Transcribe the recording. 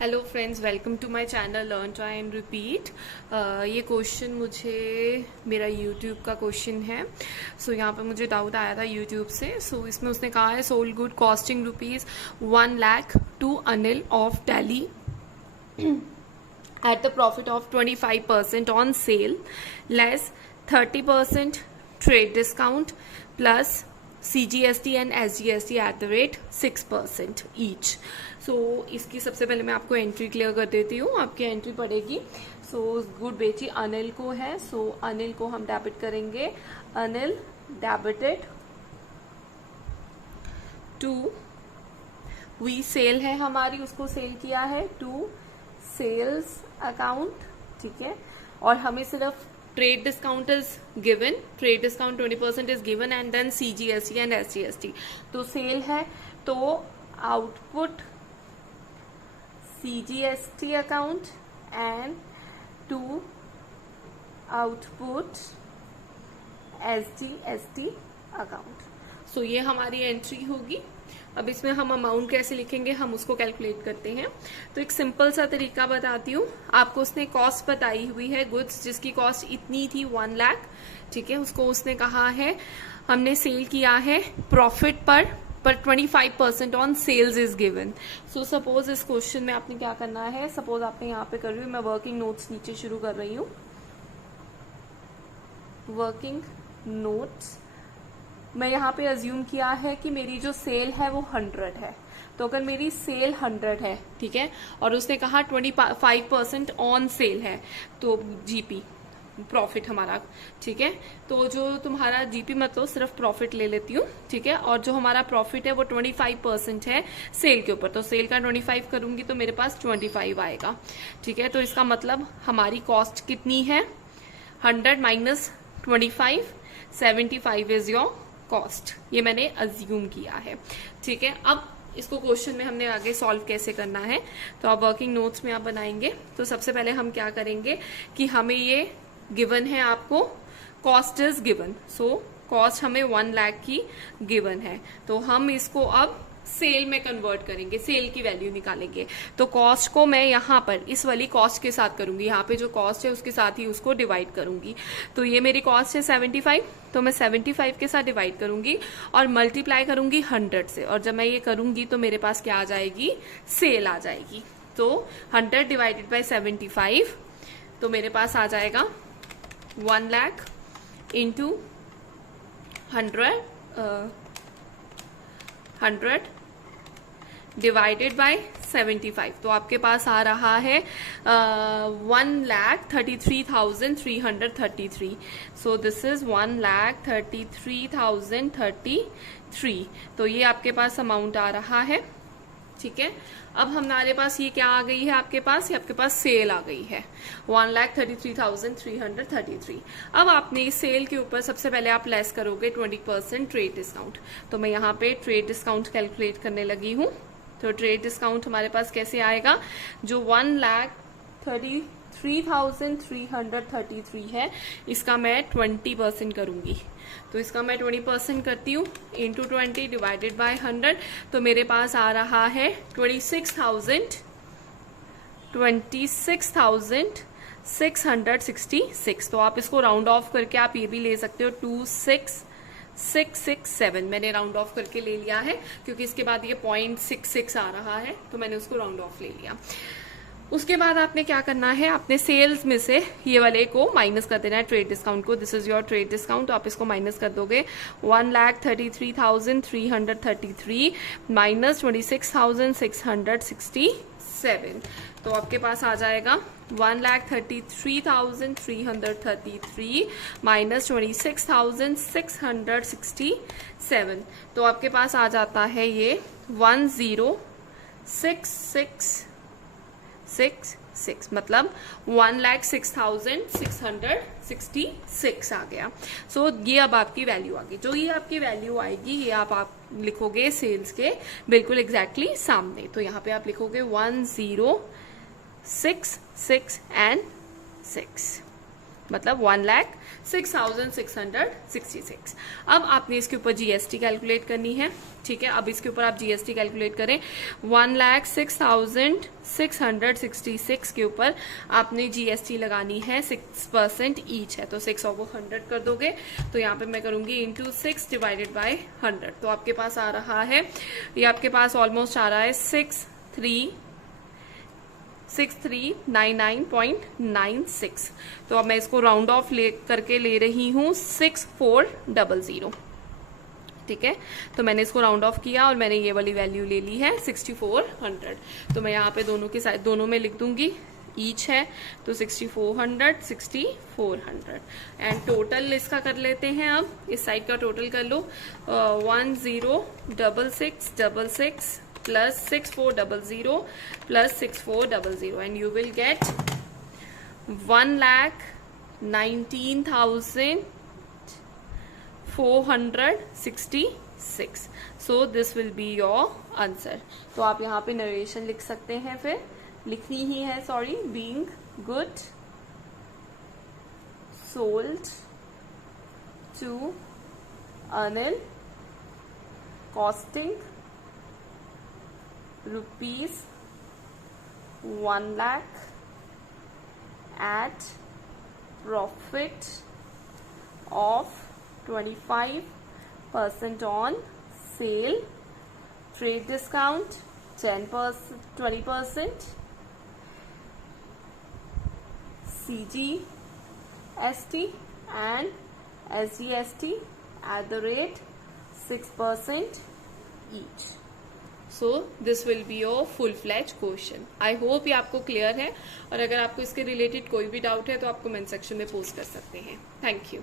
Hello friends, welcome to my channel learn try and repeat. ये question मुझे मेरा YouTube का क्वेश्चन है। सो यहाँ पर मुझे डाउट आया था यूट्यूब से। सो इसमें उसने कहा है sold good costing ₹1,00,000 to Anil of Delhi at the profit of 25% on sale less 30% trade discount plus CGST and SGST at the rate 6% each. So इसकी सबसे पहले मैं आपको एंट्री क्लियर कर देती हूँ। आपकी एंट्री पड़ेगी गुड बेची अनिल को है। अनिल को हम डेबिट करेंगे। Anil debited to we sale है हमारी, उसको सेल किया है टू सेल्स अकाउंट, ठीक है। और हमें सिर्फ trade discount is given, trade discount 20% is given and then CGST and SGST। तो सेल है तो output CGST account and to output SGST account. So ये हमारी एंट्री होगी। अब इसमें हम अमाउंट कैसे लिखेंगे, हम उसको कैलकुलेट करते हैं। तो एक सिंपल सा तरीका बताती हूँ आपको। उसने कॉस्ट बताई हुई है गुड्स जिसकी कॉस्ट इतनी थी 1,00,000, ठीक है। उसको उसने कहा है हमने सेल किया है प्रॉफिट पर 25% on sales is given. So suppose इस क्वेश्चन में आपने क्या करना है, सपोज आपने यहाँ पे कर रही हूँ मैं वर्किंग नोट्स नीचे शुरू कर रही हूँ। वर्किंग नोट्स मैं यहाँ पे अज्यूम किया है कि मेरी जो सेल है वो 100 है। तो अगर मेरी सेल 100 है, ठीक है, और उसने कहा 25% ऑन सेल है, तो जीपी प्रॉफिट हमारा, ठीक है। तो जो तुम्हारा जीपी मतलब सिर्फ प्रॉफिट ले लेती हूँ, ठीक है। और जो हमारा प्रॉफिट है वो 25% है सेल के ऊपर। तो सेल का 25 करूंगी तो मेरे पास 25 आएगा, ठीक है। तो इसका मतलब हमारी कॉस्ट कितनी है, 100 माइनस 25, 75 इज योर कॉस्ट। ये मैंने अज्यूम किया है, ठीक है। अब इसको क्वेश्चन में हमने आगे सॉल्व कैसे करना है, तो आप वर्किंग नोट्स में आप बनाएंगे। तो सबसे पहले हम क्या करेंगे कि हमें ये गिवन है, आपको cost is given. So cost हमें 1,00,000 की गिवन है। तो हम इसको अब सेल में कन्वर्ट करेंगे, सेल की वैल्यू निकालेंगे। तो कॉस्ट को मैं यहाँ पर इस वाली कॉस्ट के साथ करूंगी, यहाँ पे जो कॉस्ट है उसके साथ ही उसको डिवाइड करूंगी। तो ये मेरी कॉस्ट है 75, तो मैं 75 के साथ डिवाइड करूंगी और मल्टीप्लाई करूंगी 100 से। और जब मैं ये करूंगी तो मेरे पास क्या आ जाएगी, सेल आ जाएगी। तो 100 डिवाइडेड बाई 75, तो मेरे पास आ जाएगा 1,00,000 इंटू 100 डिवाइडेड बाय 75। तो आपके पास आ रहा है 1,33,333। So this is 1,33,033। तो ये आपके पास अमाउंट आ रहा है, ठीक है। अब हमारे पास ये क्या आ गई है, आपके पास ये आपके पास सेल आ गई है 1,33,333। अब आपने इस सेल के ऊपर सबसे पहले आप लेस करोगे 20% ट्रेड डिस्काउंट। तो मैं यहाँ पे ट्रेड डिस्काउंट कैलकुलेट करने लगी हूँ। तो ट्रेड डिस्काउंट हमारे पास कैसे आएगा, जो 1,33,333 है इसका मैं 20% करूंगी। तो इसका मैं 20% करती हूँ इंटू 20 डिवाइडेड बाय 100। तो मेरे पास आ रहा है 26,666। तो आप इसको राउंड ऑफ करके आप ये भी ले सकते हो 26,667। मैंने राउंड ऑफ करके ले लिया है क्योंकि इसके बाद ये 0.66 आ रहा है, तो मैंने उसको राउंड ऑफ ले लिया। उसके बाद आपने क्या करना है, आपने सेल्स में से ये वाले को माइनस कर देना है, ट्रेड डिस्काउंट को। This is your trade discount. तो आप इसको माइनस कर दोगे 1,33,333 माइनस 26,667। तो आपके पास आ जाएगा 1,33,333 माइनस 26,667। तो आपके पास आ जाता है ये 10,666, मतलब 1,06,666 आ गया। सो ये अब आपकी वैल्यू आ गई। जो ये आपकी वैल्यू आएगी ये आप लिखोगे सेल्स के बिल्कुल एग्जैक्टली सामने। तो यहाँ पे आप लिखोगे 1,066 and 6, मतलब 1,06,666। अब आपने इसके ऊपर जीएसटी कैलकुलेट करनी है, ठीक है। अब इसके ऊपर आप जीएसटी कैलकुलेट करें। 1,06,666 के ऊपर आपने जीएसटी लगानी है 6% ईच है, तो 6 ऑफ 100 कर दोगे, तो यहाँ पे मैं करूंगी इंटू 6 डिवाइडेड बाय 100, तो आपके पास आ रहा है, ये आपके पास ऑलमोस्ट आ रहा है 6399.96। तो अब मैं इसको राउंड ऑफ करके ले रही हूँ 6400, ठीक है। तो मैंने इसको राउंड ऑफ किया और मैंने ये वाली वैल्यू ले ली है 6400। तो मैं यहाँ पे दोनों के साथ दोनों में लिख दूंगी, ईच है तो 6400 एंड टोटल इसका कर लेते हैं। अब इस साइड का टोटल कर लो, 106666 plus 6400 plus 6400 and you will get 1,19,466. So this will be your answer. तो आप यहाँ पे नरेशन लिख सकते हैं, फिर लिखनी ही है, sorry, being good sold to Anil costing rupees 1 lakh at profit of 25% on sale, trade discount 10%, 20%, CGST and SGST at the rate 6% each. So this will be your full fledged question. I hope ये आपको clear है, और अगर आपको इसके related कोई भी doubt है तो आप कमेंट सेक्शन में पोस्ट कर सकते हैं। Thank you.